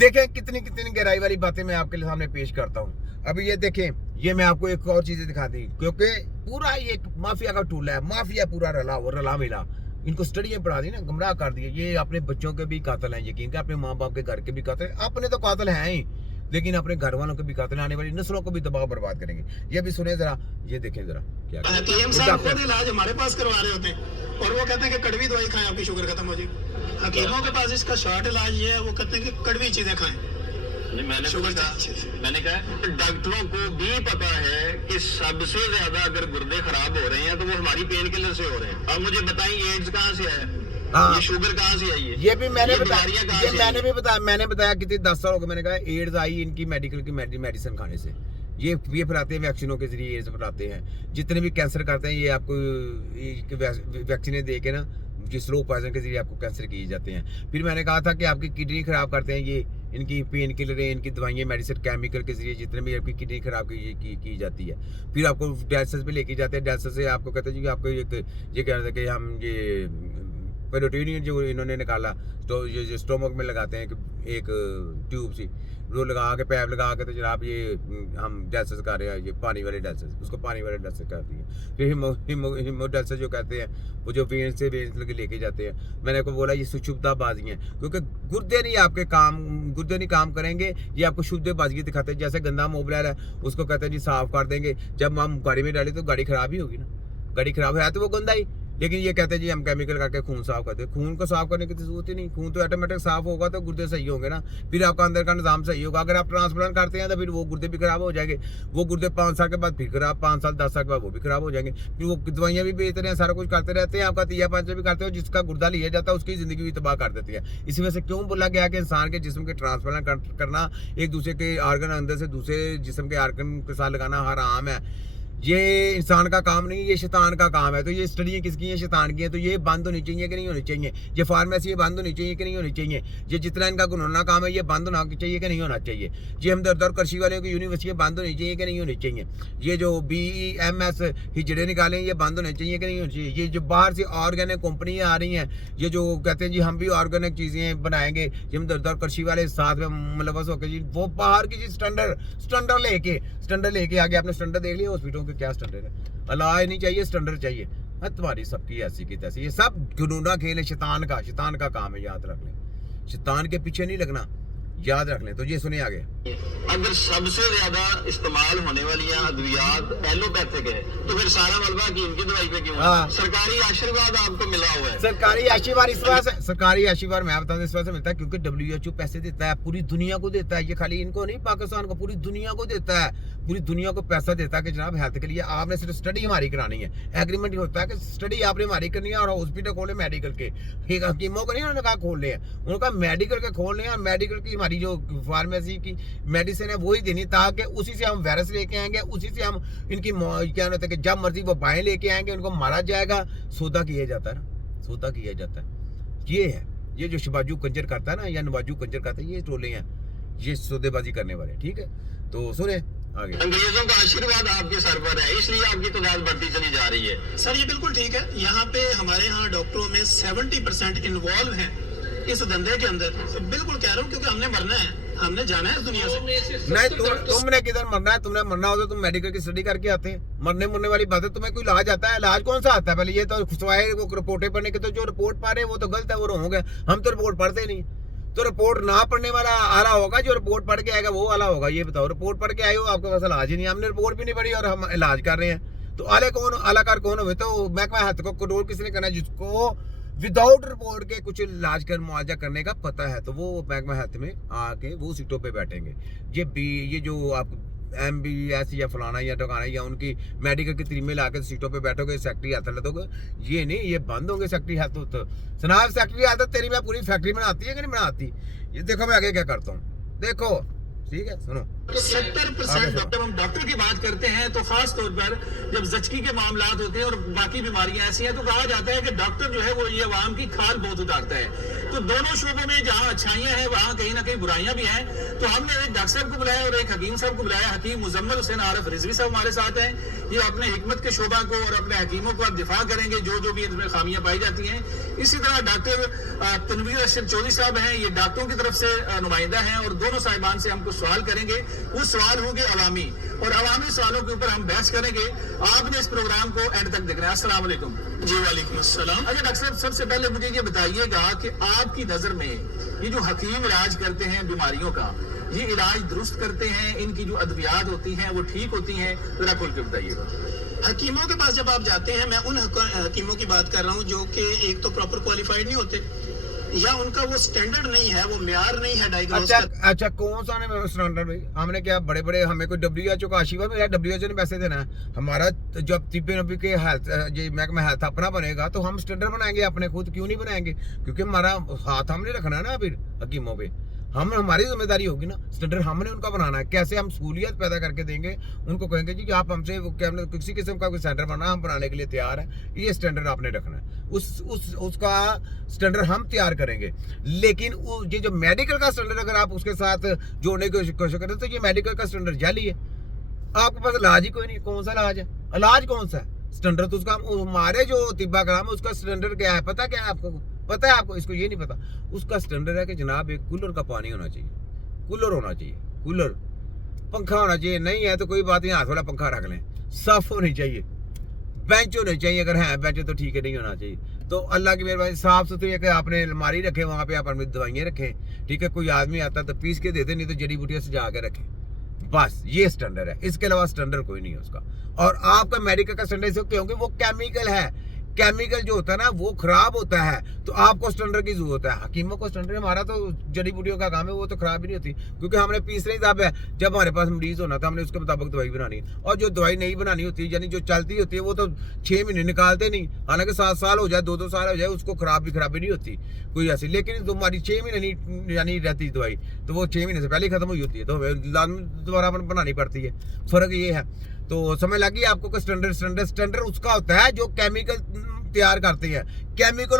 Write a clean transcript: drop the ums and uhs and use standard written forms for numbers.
देखें कितनी कितनी गहराई वाली बातें मैं आपके सामने पेश करता हूँ। अभी ये देखें, ये मैं आपको एक और चीजें दिखा दी, क्योंकि पूरा ये एक माफिया का टूल है, माफिया पूरा रला मिला। इनको स्टडियां पढ़ा दी ना, गुमराह कर दिए। ये अपने बच्चों के भी कातिल हैं, यकीन कर, अपने माँ बाप के घर के भी कातिल हैं, अपने तो कातिल हैं ही, लेकिन अपने घर वालों के भी कातिल, आने वाली नस्लों को भी तबाह बर्बाद करेंगे। ये भी सुने जरा, ये देखें जरा क्या पीएम साहब खुद इलाज हमारे पास करवा रहे होते हैं और वो कहते हैं कि कड़वी दवाई खाएं आपकी शुगर खत्म हो जाएगी। हकीमों के पास इसका शॉर्ट इलाज ये है, वो कहते हैं कि कड़वी चीजें खाएं। नहीं, मैंने कहा डॉक्टरों को भी पता है कि सबसे ज्यादा अगर गुर्दे खराब हो रहे हैं तो वो हमारी पेन किलर से हो रहे हैं। अब मुझे बताइए एड्स कहाँ से आया, ये शुगर कहाँ से आई है? ये भी मैंने बताया, मैंने बताया कितने 10 साल हो गए। मैंने कहा एड्स आई इनकी मेडिकल की मेडिसिन खाने से। ये फैलाते हैं वैक्सीनों के जरिए, एड्स फैलाते हैं। जितने भी कैंसर करते हैं ये आपको वैक्सीनें दे के ना, जो स्लो पॉइजन के जरिए आपको कैंसर किए जाते हैं। फिर मैंने कहा था कि आपकी किडनी खराब करते हैं ये, इनकी पेन किलर है, इनकी दवाइयाँ, मेडिसिन, केमिकल के जरिए जितने भी आपकी किडनी खराब की जाती है। फिर आपको डायलिसिस पे लेके जाते हैं, डायलिसिस से आपको कहते हैं कि आपको ये कह रहे थे कि हम ये पेरोटिनियन जो इन्होंने निकाला, तो ये जो स्टोमक में लगाते हैं एक ट्यूब सी, वो लगा के पैप लगा के, तो जनाब ये हम डायलिसिस कर रहे हैं, ये पानी वाले डायलिसिस, उसको पानी वाले डायलिसिस करती है। फिर हीमोडायलिसिस जो कहते हैं, वो जो वेन से लेके जाते हैं। मैंने आपको बोला ये सुशुद्धबाजी है, क्योंकि गुर्दे नहीं काम करेंगे, ये आपको शुद्धबाजी दिखाते हैं। जैसे गंदा मोबाइल है, उसको कहते हैं जी साफ कर देंगे, जब हम गाड़ी में डालें तो गाड़ी खराब ही होगी ना, गाड़ी खराब है तो वो गंदा ही। लेकिन ये कहते हैं जी हम केमिकल करके खून साफ करते हैं। खून को साफ करने की जरूरत ही नहीं, खून तो ऑटोमेटिक साफ होगा तो गुर्दे सही होंगे ना, फिर आपका अंदर का निजाम सही होगा। अगर आप ट्रांसप्लांट करते हैं तो फिर वो गुर्दे भी खराब हो जाएंगे, वो गुर्दे 5 साल के बाद फिर खराब, 5 साल 10 साल के बाद वो भी खराब हो जाएंगे। फिर वो दवाइयाँ भी बेचते हैं, सारा कुछ करते रहते हैं, आपका तिया पंचा भी करते हो, जिसका गुर्दा लिया जाता है उसकी जिंदगी भी तबाह कर देती है। इसी वजह से क्यों बोला गया कि इंसान के जिस्म के ट्रांसप्लांट करना, एक दूसरे के आर्गन अंदर से दूसरे जिस्म के आर्गन के साथ लगाना हराम है। ये इंसान का काम नहीं, ये शैतान का काम है। तो ये स्टडियाँ किसकी हैं? शैतान की हैं। तो ये बंद होनी चाहिए कि नहीं होनी चाहिए? ये फार्मेसी ये बंद होनी चाहिए कि नहीं होनी चाहिए? ये जितना इनका घिनौना काम है ये बंद होना चाहिए कि नहीं होना चाहिए? ये हमदर्द और कृषि वालों की यूनिवर्सिटियाँ बंद होनी चाहिए कि नहीं होनी चाहिए? ये जो BEMS हिजड़े निकाले ये बंद होने चाहिए कि नहीं होनी चाहिए? ये जो बाहर से ऑर्गेनिक कंपनियाँ आ रही हैं, ये जो कहते हैं जी हम भी ऑर्गेनिक चीज़ें बनाएंगे, ये हमदर्द और कृषि वाले साथ में मुलव्वस होकर जी, वो बाहर की जी स्टैंडर्ड लेके आगे। आपने स्टैंडर्ड देख लिया हॉस्पिटलों के, क्या स्टैंडर्ड है? इलाज नहीं चाहिए, स्टैंडर्ड चाहिए। तुम्हारी सबकी ऐसी की तैसी, ये सब जुनूना खेल है शैतान का काम है, याद रख लें। शैतान के पीछे नहीं लगना, याद रख लें। तो ये सुने आगे, अगर सबसे ज्यादा इस्तेमाल होने वाली अद्वियात एलोपैथिक है तो फिर सारा मलबा हकीम की दवाई पे क्यों है? सरकारी आशीर्वाद आपको मिला हुआ है। सरकारी आशीर्वाद मैं बता दूं इस वजह से मिलता है क्योंकि WHO पैसे देता है, पूरी दुनिया को देता है। ये खाली इनको नहीं, पाकिस्तान को, पूरी दुनिया को देता है। पूरी दुनिया को पैसा देता है कि जनाब हेल्थ के लिए आपने सिर्फ स्टडी हमारी करानी है। एग्रीमेंट होता है कि स्टडी आपने हमारी करनी है और हॉस्पिटल खोले मेडिकल के। हकीमों को नहीं उन्होंने कहा खोलने हैं, उन्होंने मेडिकल के खोलने हैं। और मेडिकल की हमारी जो फार्मेसी की मेडिसिन है वही देनी, ताकि उसी से हम वायरस लेके आएंगे, उसी से हम इनकी क्या होता है कि जब मर्जी वो बाएं लेके आएंगे, उनको मारा जाएगा। सौदा किया जाता है ना, सौदा किया जाता है। ये है, ये जो शबाजू कंजर करता है ना, या नवाजू कंजर करता है, ये टोले हैं, ये सौदेबाजी करने वाले। ठीक है, तो सुने आगे। अंग्रेजों का आशीर्वाद आपके सर पर है, इसलिए आपकी तादाद बढ़ती चली जा रही है। सर ये बिल्कुल ठीक है। यहाँ पे हमारे यहाँ डॉक्टरों में 70% इन्वॉल्व हैं इस धंधे के अंदर। तो बिल्कुल कह रहा हूँ, क्योंकि हमने मरना है, हमने जाना है इस दुनिया से। नहीं, तुमने किधर मरना है? तुमने मरना हो तो तुम मेडिकल की स्टडी करके आते हैं। मरने वाली बात है। तुम्हें कोई इलाज आता है? इलाज कौन सा आता है? पहले ये तो खुशवाए वो रिपोर्टें पढ़ने के, तो जो रिपोर्ट पढ़ रहे वो तो गलत है, वो रॉन्ग है। हम तो रिपोर्ट पढ़ते नहीं। तो रिपोर्ट ना पढ़ने वाला आला होगा, जो रिपोर्ट पढ़ के आएगा वो आला होगा। ये बताओ, रिपोर्ट पढ़ के आए हो, आपके पास इलाज ही नहीं, हमने रिपोर्ट भी नहीं पढ़ी और हम इलाज कर रहे हैं। तो आलाकार कौन हुए? तो महकमा हेल्थ को कंट्रोल किसने करना है? जिसको विदाउट रिपोर्ट के कुछ इलाज कर मुआवजा करने का पता है, तो वो महकमा हेल्थ में आके वो सीटों पे बैठेंगे। ये जो आप MBS या फलाना या टकाना या उनकी मेडिकल की तरीमे ला के सीटों पे बैठोगे, सेक्रेटरी हेल्थ लदोगे, ये नहीं, ये बंद होंगे सेक्रेटरी हेल्थ। तो सनाब सेक्रेटरी हेल्थ तेरी मैं पूरी फैक्ट्री बनाती है कि नहीं बनाती? ये देखो मैं आगे क्या करता हूँ, देखो। ठीक है, सुनो। 70% जब हम डॉक्टर की बात करते हैं तो खास तौर पर जब जचकी के मामलात होते हैं और बाकी बीमारियां ऐसी हैं तो कहा जाता है कि डॉक्टर जो है वो ये अवाम की खाल बहुत उतारता है। तो दोनों शोबों में जहां अच्छाइयां हैं वहां कहीं ना कहीं बुराइयां भी हैं। तो हमने एक डॉक्टर साहब को बुलाया और एक हकीम साहब को बुलाया। हकीम मुजम्मल हुसैन आरिफ रिजवी साहब हमारे साथ हैं। ये अपने हिकमत के शोबा को और अपने हकीमों को आप दिफा करेंगे जो जो भी इनमें खामियां पाई जाती हैं। इसी तरह डॉक्टर तनवीर अशरफ चौधरी साहब हैं, ये डॉक्टरों की तरफ से नुमाइंदा हैं और दोनों साहिबान से हमको सवाल करेंगे। वो सवाल होंगे अवामी और अवामी सवालों के ऊपर हम बहस करेंगे। आपने इस प्रोग्राम को एंड तक देखना है। अस्सलाम वालेकुम। जी वालेकुम अस्सलाम। अच्छा डॉक्टर साहब, सबसे पहले मुझे ये बताइएगा कि आपकी नजर में ये जो हकीम इलाज करते हैं बीमारियों का, ये इलाज दुरुस्त करते हैं? इनकी जो अद्वियात होती हैं वो ठीक होती हैं? जरा खोल के बताइएगा। हकीमों के पास जब आप जाते हैं, मैं उन हकीमों की बात कर रहा हूँ जो कि एक तो प्रॉपर क्वालिफाइड नहीं होते या उनका वो स्टैंडर्ड नहीं है, वो म्यार नहीं है डायग्नोस का। अच्छा कौन सा है स्टैंडर्ड भाई? हमने क्या बड़े बड़े, हमें कोई WHO का आशीर्वाद मिला? WHO ने पैसे देना है हमारा। जब तिब्बे नबी के हेल्थ ये महकमा हेल्थ अपना बनेगा तो हम स्टैंडर्ड बनाएंगे अपने खुद, क्यों नहीं बनाएंगे? क्योंकि हमारा हाथ हमने रखना है ना फिर हकीमों पे, हम हमारी जिम्मेदारी होगी ना। स्टैंडर्ड हमने उनका बनाना है। कैसे हम सहूलियत पैदा करके देंगे उनको, कहेंगे जी कि आप हमसे किसी किस्म का कोई स्टैंडर्ड बनाना, हम बनाने के लिए तैयार है। ये स्टैंडर्ड आपने रखना है, उसका स्टैंडर्ड हम तैयार करेंगे। लेकिन ये जो मेडिकल का स्टैंडर्ड अगर आप उसके साथ जोड़ने की कोशिश करें तो ये मेडिकल का स्टैंडर्ड जाली है। आपके पास इलाज ही कोई नहीं। कौन सा इलाज है? इलाज कौन सा है? स्टैंडर्ड तो उसका, हमारे जो तिब्बा कराम है उसका स्टैंडर्ड क्या है पता? क्या है आपको? पता है आपको? इसको ये नहीं पता। उसका स्टैंडर्ड है कि जनाब एक कूलर का पानी होना चाहिए, कूलर होना चाहिए, कूलर, पंखा होना चाहिए। नहीं है तो कोई बात नहीं, हाथ वाला पंखा रख लें। साफ होनी चाहिए, बेंच होने चाहिए, अगर है बेंच तो ठीक है, नहीं होना चाहिए तो अल्लाह की मेहरबानी साफ सुथरी है कि आपने अलमारी रखे, वहाँ पे आप अपनी दवाइयाँ रखें। ठीक है, कोई आदमी आता तो पीस के देते, नहीं तो जड़ी बूटियाँ सजा के रखें। बस ये स्टैंडर्ड है, इसके अलावा स्टैंडर्ड कोई नहीं है उसका। और आपका मेडिकल का स्टैंडर्ड क्योंकि वो केमिकल है, केमिकल जो होता है ना वो खराब होता है, तो आपको स्टैंडर्ड की जरूरत है। हकीमों को स्टैंडर्ड, हमारा तो जड़ी बूटियों का काम है, वो तो खराब ही नहीं होती क्योंकि हमने पीसने हिसाब है। जब हमारे पास मरीज होना था हमने उसके मुताबिक दवाई बनानी है। और जो दवाई नहीं बनानी होती, यानी जो चलती होती है, वो तो 6 महीने निकालते नहीं, हालांकि 7 साल हो जाए, 2-2 साल हो जाए, उसको खराबी नहीं होती कोई ऐसी। लेकिन तो हमारी 6 महीने नहीं यानी रहती दवाई, तो वो 6 महीने से पहले खत्म हुई होती है, तो हमें दोबारा बनानी पड़ती है। फर्क ये है। तो समझ लगी आपको? स्टैंडर्ड उसका होता है जो केमिकल तैयार करते हैं। केमिकल